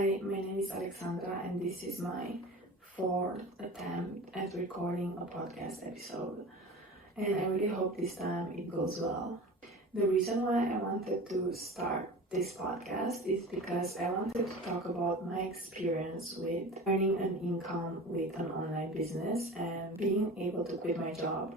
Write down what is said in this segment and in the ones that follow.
Hi, my name is Alexandra and this is my fourth attempt at recording a podcast episode, and I really hope this time it goes well. The reason why I wanted to start this podcast is because I wanted to talk about my experience with earning an income with an online business and being able to quit my job.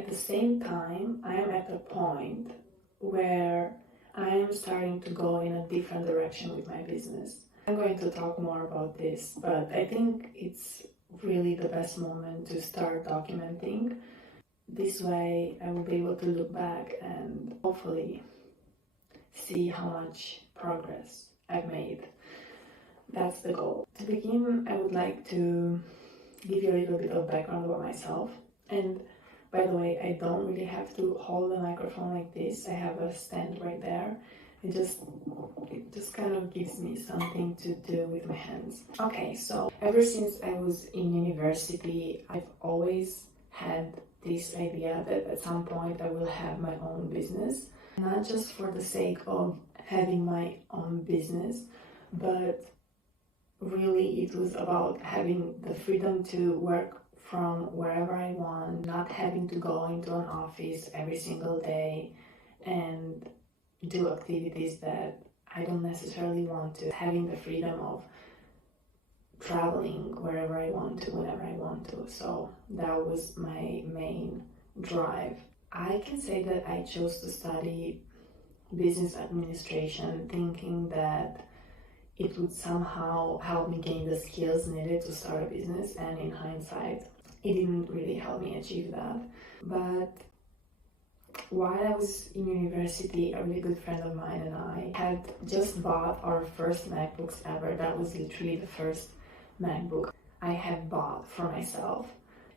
At the same time, I am at a point where I am starting to go in a different direction with my business. I'm going to talk more about this, but I think it's really the best moment to start documenting. This way I will be able to look back and hopefully see how much progress I've made. That's the goal. To begin, I would like to give you a little bit of background about myself. And by the way, I don't really have to hold the microphone like this. I have a stand right there. It just kind of gives me something to do with my hands. Okay, so ever since I was in university, I've always had this idea that at some point I will have my own business. Not just for the sake of having my own business, but really it was about having the freedom to work from wherever I want, not having to go into an office every single day and do activities that I don't necessarily want to, having the freedom of traveling wherever I want to, whenever I want to. So that was my main drive. I can say that I chose to study business administration thinking that it would somehow help me gain the skills needed to start a business, and in hindsight, it didn't really help me achieve that. But while I was in university, a really good friend of mine and I had just bought our first MacBooks ever. That was literally the first MacBook I had bought for myself.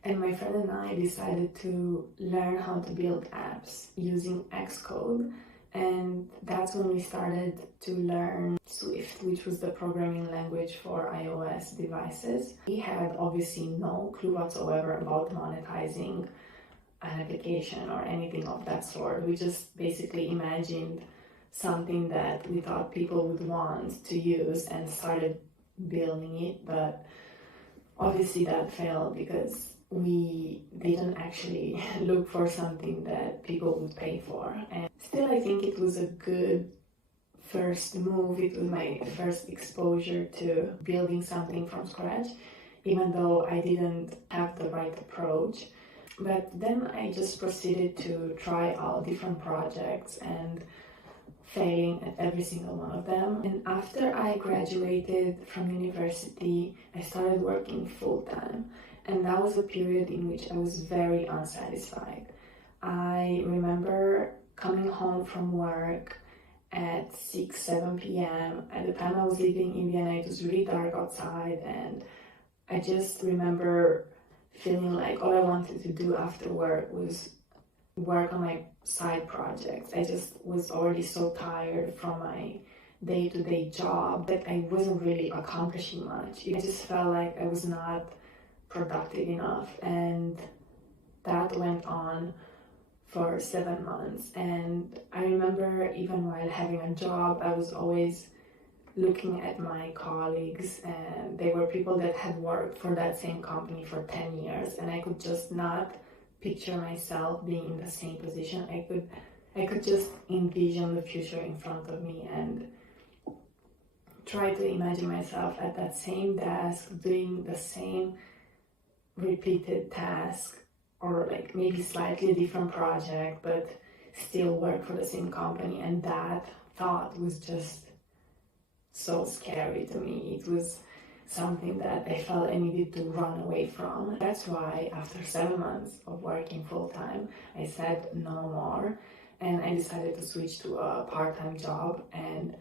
And my friend and I decided to learn how to build apps using Xcode. And that's when we started to learn Swift, which was the programming language for iOS devices. We had obviously no clue whatsoever about monetizing an application or anything of that sort. We just basically imagined something that we thought people would want to use and started building it, but obviously that failed because we didn't actually look for something that people would pay for. And still, I think it was a good first move. It was my first exposure to building something from scratch, even though I didn't have the right approach. But then I just proceeded to try out different projects and failing at every single one of them. And after I graduated from university, I started working full-time. And that was a period in which I was very unsatisfied. I remember coming home from work at 6-7 p.m. At the time I was living in Vienna, it was really dark outside, and I just remember feeling like all I wanted to do after work was work on my side projects. I just was already so tired from my day-to-day job that I wasn't really accomplishing much. I just felt like I was not productive enough, and that went on for 7 months. And I remember even while having a job, I was always looking at my colleagues, and they were people that had worked for that same company for 10 years, and I could just not picture myself being in the same position. I could just envision the future in front of me and try to imagine myself at that same desk doing the same repeated task, or like maybe slightly different project, but still work for the same company. And that thought was just so scary to me. It was something that I felt I needed to run away from. That's why after 7 months of working full-time, I said no more, and I decided to switch to a part-time job. And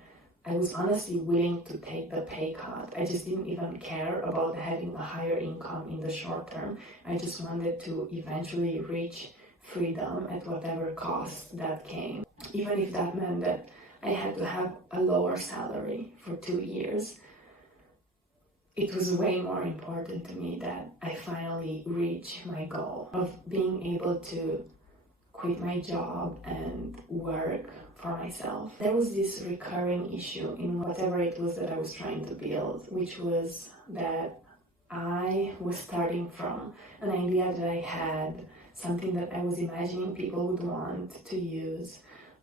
I was honestly willing to take the pay cut. I just didn't even care about having a higher income in the short term. I just wanted to eventually reach freedom at whatever cost that came, even if that meant that I had to have a lower salary for 2 years. It was way more important to me that I finally reach my goal of being able to quit my job and work for myself. There was this recurring issue in whatever it was that I was trying to build, which was that I was starting from an idea that I had, something that I was imagining people would want to use,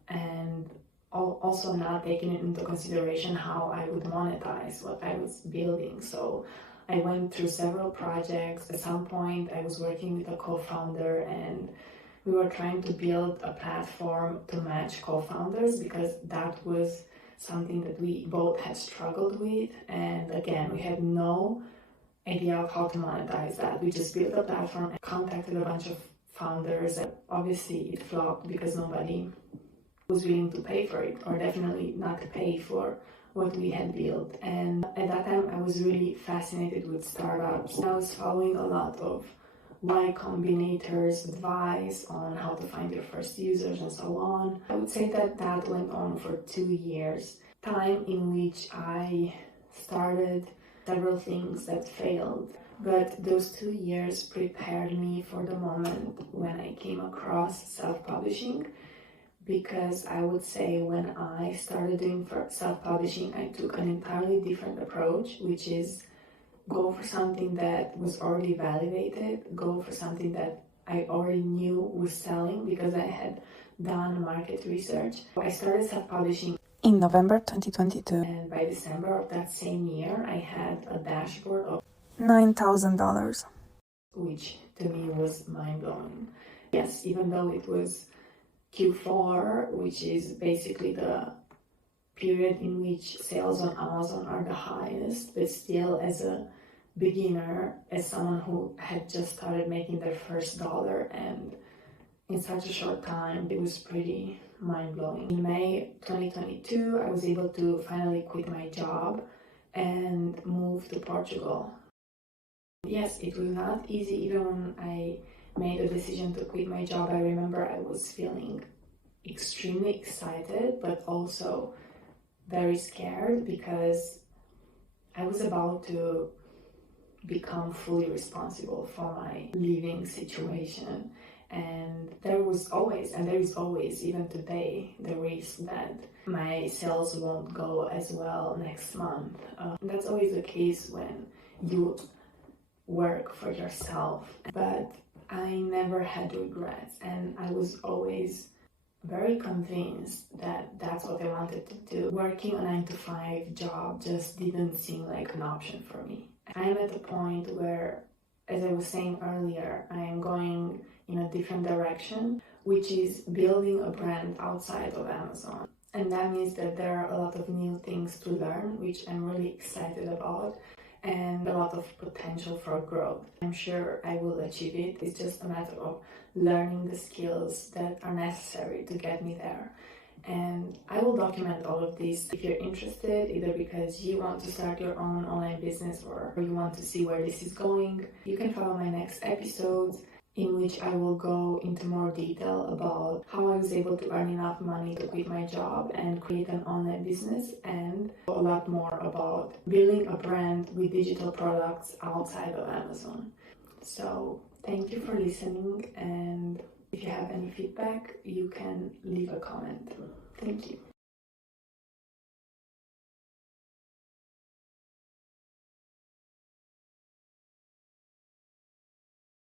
and also not taking into consideration how I would monetize what I was building. So I went through several projects. At some point, I was working with a co-founder, and we were trying to build a platform to match co-founders because that was something that we both had struggled with. And again, we had no idea of how to monetize that. We just built a platform and contacted a bunch of founders. And obviously, it flopped because nobody was willing to pay for it, or definitely not to pay for what we had built. And at that time, I was really fascinated with startups. I was following a lot of Y Combinator's advice on how to find your first users and so on. I would say that that went on for 2 years, time in which I started several things that failed. But those 2 years prepared me for the moment when I came across self-publishing, because I would say when I started doing self-publishing, I took an entirely different approach, which is go for something that was already validated, go for something that I already knew was selling because I had done market research. I started self-publishing in November 2022, and by December of that same year, I had a dashboard of $9,000, which to me was mind-blowing. Yes, even though it was Q4, which is basically the period in which sales on Amazon are the highest, but still as a beginner, as someone who had just started making their first dollar, and in such a short time, it was pretty mind-blowing. In May 2022, I was able to finally quit my job and move to Portugal. Yes, it was not easy. Even when I made a decision to quit my job, I remember I was feeling extremely excited, but also very scared because I was about to become fully responsible for my living situation. And there was always, and there is always, even today, the risk that my sales won't go as well next month. That's always the case when you work for yourself. But I never had regrets, and I was always very convinced that that's what I wanted to do. Working a 9-to-5 job just didn't seem like an option for me. I'm at the point where, as I was saying earlier, I am going in a different direction, which is building a brand outside of Amazon. And that means that there are a lot of new things to learn, which I'm really excited about, and a lot of potential for growth. I'm sure I will achieve it. It's just a matter of learning the skills that are necessary to get me there. And I will document all of this. If you're interested, either because you want to start your own online business or you want to see where this is going, you can follow my next episodes, in which I will go into more detail about how I was able to earn enough money to quit my job and create an online business, and a lot more about building a brand with digital products outside of Amazon. So thank you for listening, and if you have any feedback, you can leave a comment. Thank you.